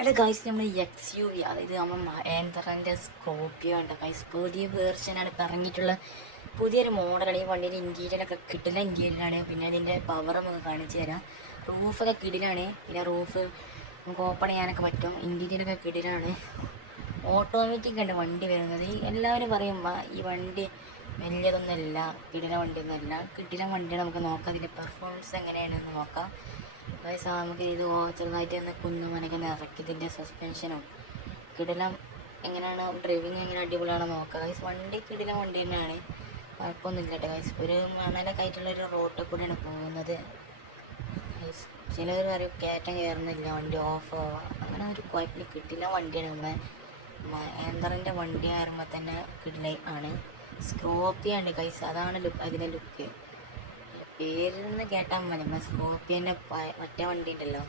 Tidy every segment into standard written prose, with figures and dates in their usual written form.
എടാ ഗൈസ്, നമ്മൾ XUV, അതായത് നമ്മൾ മഹേന്ദ്രൻ്റെ സ്കോർപിയോ ഉണ്ട് ഗൈസ്. പുതിയ വേർഷനാണ് ഇപ്പം ഇറങ്ങിയിട്ടുള്ള പുതിയൊരു മോഡലാണ്. ഈ വണ്ടിയുടെ ഇൻറ്റീരിയറൊക്കെ കിട്ടുന്ന ഇൻറ്റീരിയറാണ്. പിന്നെ അതിൻ്റെ പവർ നമുക്ക് കാണിച്ചു തരാം. റൂഫൊക്കെ കിടിലാണ്. പിന്നെ റൂഫ് നമുക്ക് ഓപ്പൺ ചെയ്യാനൊക്കെ പറ്റും. ഇൻറ്റീരിയറൊക്കെ കിടിലാണ്. ഓട്ടോമാറ്റിക് ഉണ്ട് വണ്ടി വരുന്നത്. എല്ലാവരും പറയും ഈ വണ്ടി വലിയതൊന്നുമല്ല, കിടില വണ്ടിയൊന്നുമല്ല. കിടില വണ്ടിയാണ്. നമുക്ക് നോക്കാം അതിൻ്റെ പെർഫോമൻസ് എങ്ങനെയാണെന്ന് നോക്കാം. ഗൈസ്, നമുക്ക് ഇത് ചെറുതായിട്ട് ഒന്ന് കുന്നുമനൊക്കെ ഇറക്കി ഇതിൻ്റെ സസ്പെൻഷനും കിടിലം എങ്ങനെയാണ്, ഡ്രൈവിങ് എങ്ങനെ അടിപൊളിയാണോ നോക്കാം ഗൈസ്. വണ്ടി കിടിലം വണ്ടി തന്നെയാണ്, കുഴപ്പമൊന്നുമില്ല കേട്ടോ ഗൈസ്. ഒരു മണലൊക്കെ ആയിട്ടുള്ളൊരു റോഡിൽ കൂടെയാണ് പോകുന്നത് ഗൈസ്. ചിലവർ പറയും കയറ്റം കയറുന്നില്ല, വണ്ടി ഓഫ് ആവുക, അങ്ങനെ ഒരു കുഴപ്പമില്ല. കിടില വണ്ടിയാണ്. നമ്മുടെ മഹേന്ദ്രൻ്റെ വണ്ടി ആകുമ്പോൾ തന്നെ കിടില ആണ്. സ്കോർപിയോ ഉണ്ട് ഗൈസ്, അതാണ് അതിൻ്റെ ലുക്ക്. പേരിൽ നിന്ന് കേട്ടാൽ മതി. നമ്മുടെ സ്കോർപിയോൻ്റെ മറ്റേ വണ്ടി ഉണ്ടല്ലോ,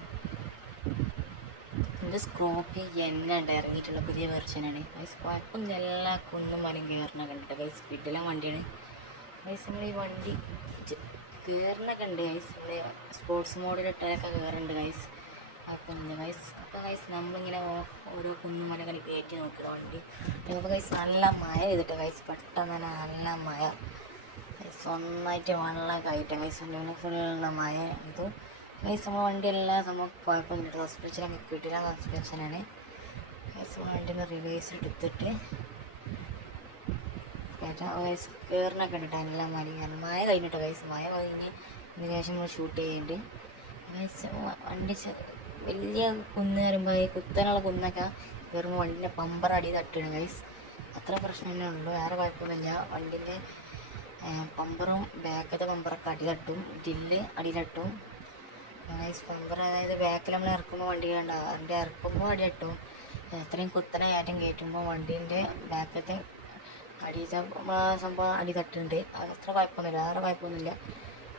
ഇത് സ്കോർപിയോ എന്നെ ഉണ്ട് ഇറങ്ങിയിട്ടുള്ള പുതിയ വെർഷനാണ് ഗൈസ്. കുഴപ്പമൊന്നും എല്ലാ കുന്നും മരം കയറണൊക്കെ ഉണ്ട് ഗൈസ്. കിടിലം വണ്ടിയാണ് ഗൈസ്. നമ്മൾ ഈ വണ്ടി കയറണൊക്കെ ഉണ്ട് ഗൈസ്. നമ്മൾ സ്പോർട്സ് മോഡിലിട്ടൊക്കെ കയറുന്നുണ്ട് ഗൈസ്. കുഴപ്പമൊന്നുമില്ല ഗൈസ്. അപ്പോൾ ഗൈസ് നമ്മളിങ്ങനെ ഓരോ കുന്നും മലകളി കയറ്റി നോക്കുന്ന വണ്ടി. അപ്പോൾ ഗൈസ് നല്ല മഴ ചെയ്തിട്ട് ഗൈസ്, പെട്ടെന്ന് തന്നെ നല്ല മഴ ഒന്നായിട്ട് വെള്ളമൊക്കെ ആയിട്ട് ഗൈസ്. ഫുള്ള് മഴ ഇത് ഗൈസ്. നമ്മൾ വണ്ടി എല്ലാം സംഭവം കുഴപ്പമൊന്നുമില്ല. സസ്പെൻഷനൊക്കെ കിട്ടില്ല, സസ്പെൻഷനാണ് ഗൈസ്. വണ്ടിൻ്റെ റിവേഴ്സ് എടുത്തിട്ട് ഗൈസ് കയറിനൊക്കെ ഉണ്ട്. നല്ല മഴ കഴിഞ്ഞിട്ടോ ഗൈസ്. മഴ കഴിഞ്ഞ് ഇതിന് ശേഷം നമ്മൾ ഷൂട്ട് ചെയ്യുന്നുണ്ട് ഗൈസ്. വണ്ടി വലിയ കുന്ന് കയറുമ്പോൾ ഈ കുത്തനുള്ള കുന്നൊക്കെ കയറുമ്പോൾ വണ്ടീൻ്റെ പമ്പർ അടി തട്ടുകയാണ് ഗൈസ്. അത്ര പ്രശ്നം തന്നെ ഉള്ളൂ, വേറെ കുഴപ്പമൊന്നുമില്ല. വണ്ടീൻ്റെ പമ്പറും ബാക്കത്തെ പമ്പറൊക്കെ അടി തട്ടും, ഡില്ല് അടി തട്ടും ഗൈസ്. പമ്പർ അതായത് ബാക്കിൽ നമ്മൾ ഇറക്കുമ്പോൾ വണ്ടി കണ്ട വണ്ടി ഇറക്കുമ്പോൾ അടി തട്ടും. എത്രയും കുത്തനെ കയറ്റം കയറ്റുമ്പോൾ വണ്ടീൻ്റെ ബാക്കത്തെ അടിയിലെ സംഭവം അടി തട്ടുന്നുണ്ട്. അത് അത്ര കുഴപ്പമൊന്നുമില്ല, വേറെ കുഴപ്പമൊന്നുമില്ല.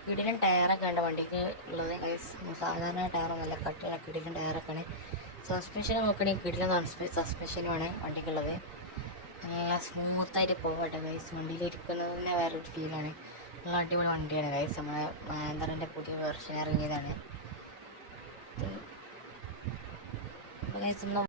കിടിലൻ ടയറൊക്കെ ഉണ്ട് വണ്ടിക്ക് ഉള്ളത് ഗൈസ്. സാധാരണ ടയറൊന്നുമല്ല, കട്ടിയുള്ള കിടിലൻ ടയറൊക്കെയാണ്. സസ്പെൻഷൻ നോക്കുകയാണെങ്കിൽ കിടിലൻ സസ്പെൻഷനുമാണ് വണ്ടിക്കുള്ളത്. നല്ല സ്മൂത്തായിട്ട് പോകട്ടെ ഗൈസ്. വണ്ടിയിൽ ഇരിക്കുന്നത് തന്നെ വേറൊരു ഫീലാണ്. നല്ല അടിപൊളി വണ്ടിയാണ് ഗൈസ്. നമ്മളെ മഹേന്ദ്രൻ്റെ പുതിയ വെർഷൻ ഇറങ്ങിയതാണ് ഗൈസ്.